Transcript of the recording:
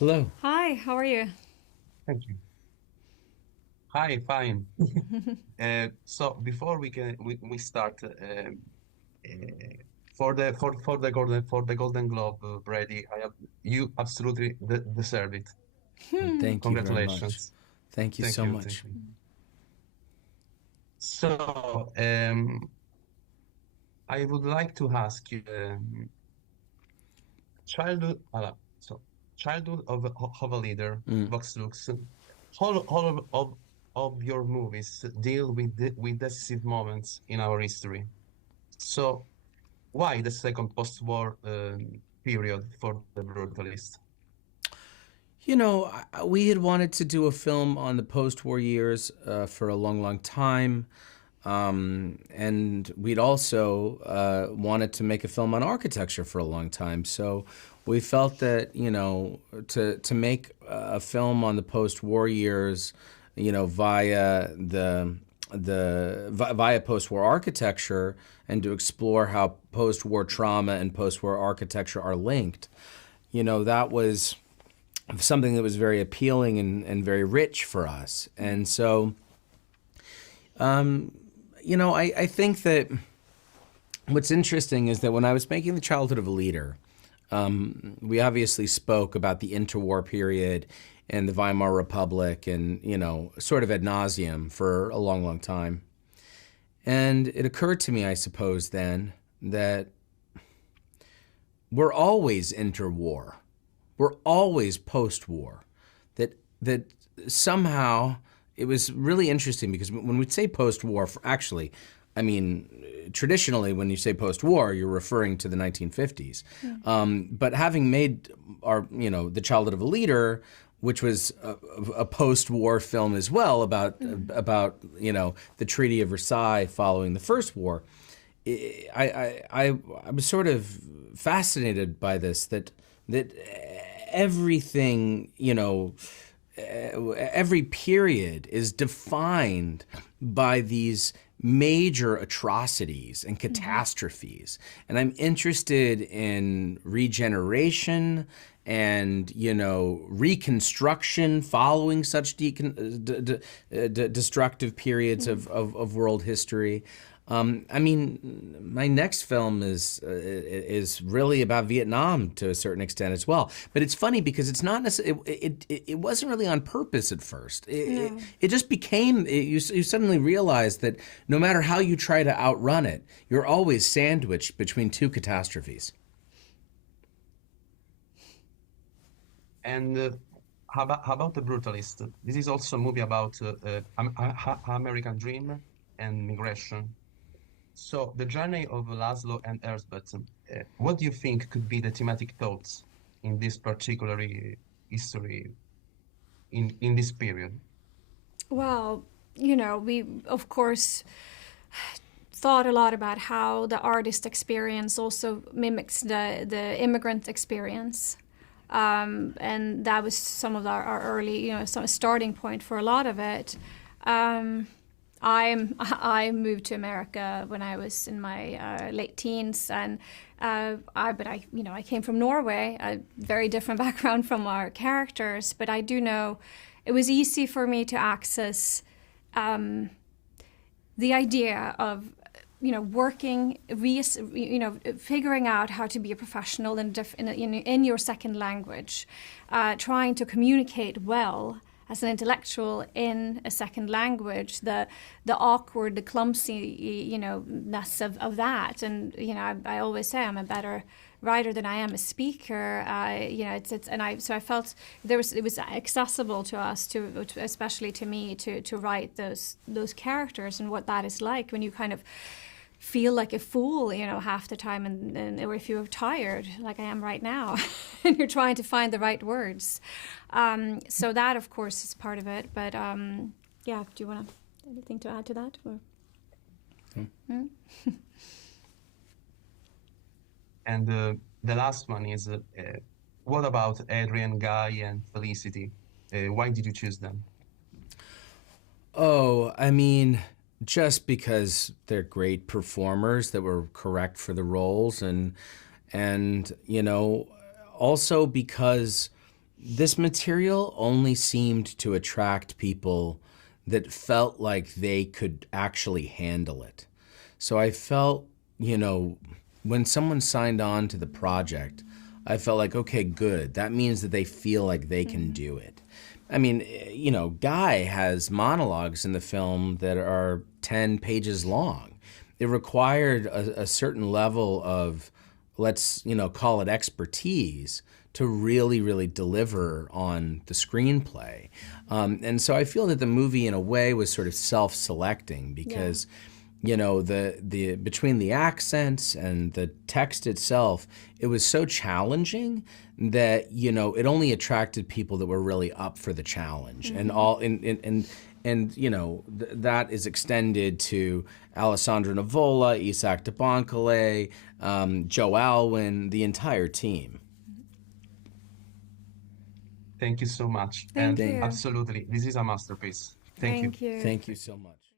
Hello. Hi, how are you? Thank you. Hi, fine. So before we start for the Golden Globe, Brady, you absolutely deserve it. Hmm. Congratulations. Thank Thank you you very much. Thank you Thank so you. Thank much. you. So I would like to ask you, childhood, so childhood of a leader, Mm. Vox Lux. All of your movies deal with decisive moments in our history. So why the second post-war period for the Brutalist? We had wanted to do a film on the post-war years for a long, long time. And we'd also wanted to make a film on architecture for a long time. So we felt that, to make a film on the post-war years, via post-war architecture, and to explore how post-war trauma and post-war architecture are linked, that was something that was very appealing and very rich for us. And so, I think that what's interesting is that when I was making The Childhood of a Leader, we obviously spoke about the interwar period and the Weimar Republic and, sort of ad nauseum for a long, long time. And it occurred to me, I suppose, then that we're always interwar. We're always post-war. That somehow it was really interesting because when we say post-war, actually, I mean, traditionally when you say post-war, you're referring to the 1950s. But having made The Childhood of a Leader, which was a post-war film as well about the Treaty of Versailles following the First War, I was sort of fascinated by this that everything, every period is defined by these major atrocities and catastrophes. And I'm interested in regeneration and, reconstruction following such destructive periods of world history. I mean, my next film is really about Vietnam to a certain extent as well. But it's funny because it's not necessarily it wasn't really on purpose at first. No. It just became you suddenly realize that no matter how you try to outrun it, you're always sandwiched between two catastrophes. And how about The Brutalist? This is also a movie about American dream and migration. So the journey of Laszlo and Erzbet, what do you think could be the thematic thoughts in this particular history in this period? Well, we of course thought a lot about how the artist experience also mimics the immigrant experience. And that was some of our early, some starting point for a lot of it. I moved to America when I was in my late teens, and I came from Norway, a very different background from our characters. But I do know it was easy for me to access the idea of working, figuring out how to be a professional in your second language, trying to communicate well as an intellectual in a second language, the awkward, the clumsy, ness of that. And I always say I'm a better writer than I am a speaker. So I felt it was accessible to us, especially to me, to write those characters and what that is like when you kind of feel like a fool, half the time, or if you're tired, like I am right now, and you're trying to find the right words. So that, of course, is part of it. But yeah, do you want anything to add to that? Or? Hmm? And the last one is, what about Adrian, Guy, and Felicity? Why did you choose them? Oh, I mean, just because they're great performers that were correct for the roles, and also because this material only seemed to attract people that felt like they could actually handle it. So I felt, you know, when someone signed on to the project, I felt like, okay, good. That means that they feel like they can do it. I mean, you know, Guy has monologues in the film that are 10 pages long. It required a certain level of, let's, you know, call it expertise to really, really deliver on the screenplay. And so I feel that the movie, in a way, was sort of self-selecting because, you know, the between the accents and the text itself, it was so challenging that, you know, it only attracted people that were really up for the challenge. And all and you know, that is extended to Alessandro Nivola, Isaac de Boncale, Joe Alwyn, the entire team. Thank you so much. Thank And you. absolutely, this is a masterpiece. Thank you. Thank you. Thank you so much.